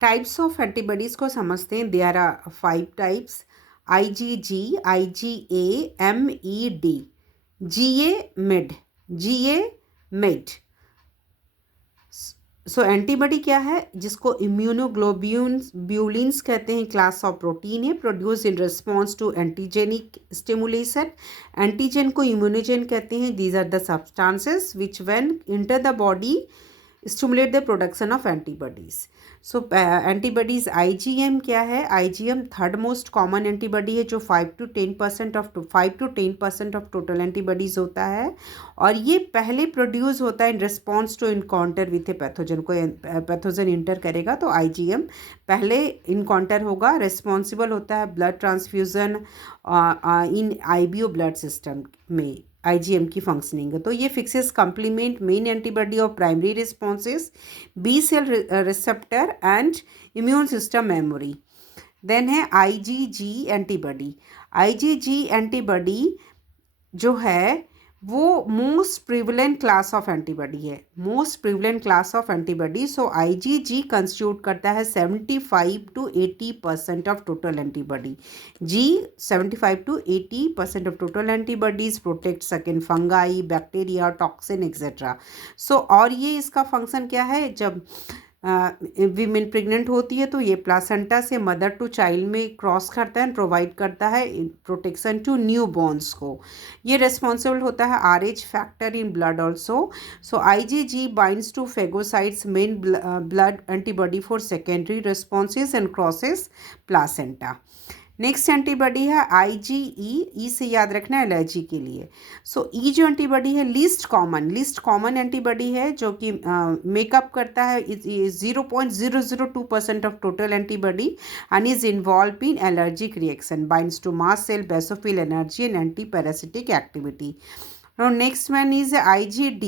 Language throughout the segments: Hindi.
टाइप्स ऑफ एंटीबॉडीज़ को समझते हैं। There are 5 types: IgG, IgA, MED, GA mid, GA mid. So antibody क्या है? जिसको इम्यूनोग्लोब्यूल्स ब्यूलिन्स कहते हैं, क्लास ऑफ प्रोटीन है, produce in response to antigenic stimulation. Antigen को इम्यूनोजन कहते हैं। These are the substances which when enter the body stimulate the production of antibodies. So antibodies IgM क्या है? IgM third most common antibody है, जो 5 to 10% ऑफ टोटल एंटीबॉडीज होता है। और ये पहले प्रोड्यूस होता है in response to encounter with a pathogen. को पैथोजन इंटर करेगा तो IgM पहले इनकाउंटर होगा। रिस्पॉन्सिबल होता है blood transfusion in IBO blood system में। IgM की फंक्शनिंग है। तो ये fixes complement main antibody of primary responses, B cell receptor and immune system memory. Then है IgG एंटीबॉडी। IgG एंटीबॉडी जो है वो most prevalent class of antibody है, most prevalent class of antibody. So IgG constitute करता है 75 to 80% of total antibody. G 75 to 80% of total antibodies protect against fungi, bacteria, toxin etcetera. So और ये इसका फंक्शन क्या है? जब वीमेन प्रेग्नेंट होती है तो ये प्लासेंटा से मदर टू चाइल्ड में क्रॉस करता है, प्रोवाइड करता है प्रोटेक्शन टू न्यू बॉर्न्स को। ये रिस्पॉन्सिबल होता है RH factor in blood also. So IgG binds to phagocytes main blood antibody for secondary responses and crosses placenta. Next antibody है IgE। ई से याद रखना है एलर्जी के लिए। सो ई जो एंटीबॉडी है लिस्ट कॉमन एंटीबॉडी है, जो कि मेकअप करता है 0.002% of total antibody and is involve in allergic reaction, binds to mast cell, basophil energy and anti parasitic activity. Next one is IgD।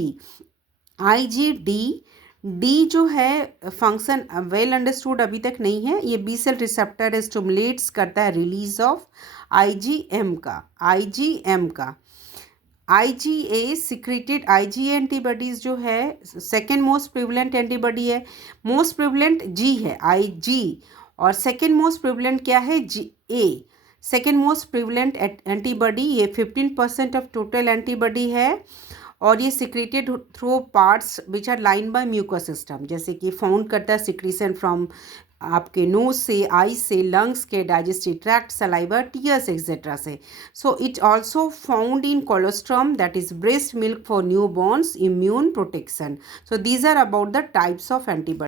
IgD जो है फंक्शन वेल अंडरस्टूड अभी तक नहीं है। ये बी सेल रिसेप्टर स्टिमुलेट्स करता है रिलीज ऑफ IgM का। IgA सिक्रेटेड IgA एंटीबॉडीज जो है सेकेंड मोस्ट प्रिवलेंट एंटीबॉडी है। मोस्ट प्रिवलेंट G है IG, और सेकेंड मोस्ट प्रिवलेंट क्या है? A। Second most prevalent antibody, ये 15% ऑफ टोटल एंटीबॉडी है, और ये secreted through parts which are line by mucus system, जैसे कि फाउंड करता है सिक्रीशन फ्रॉम आपके नोज से, आई से, लंग्स के, digestive tract, saliva, tears etcetera से। So it also found in colostrum, that is breast milk for newborns, immune protection. So these are about the types of antibody.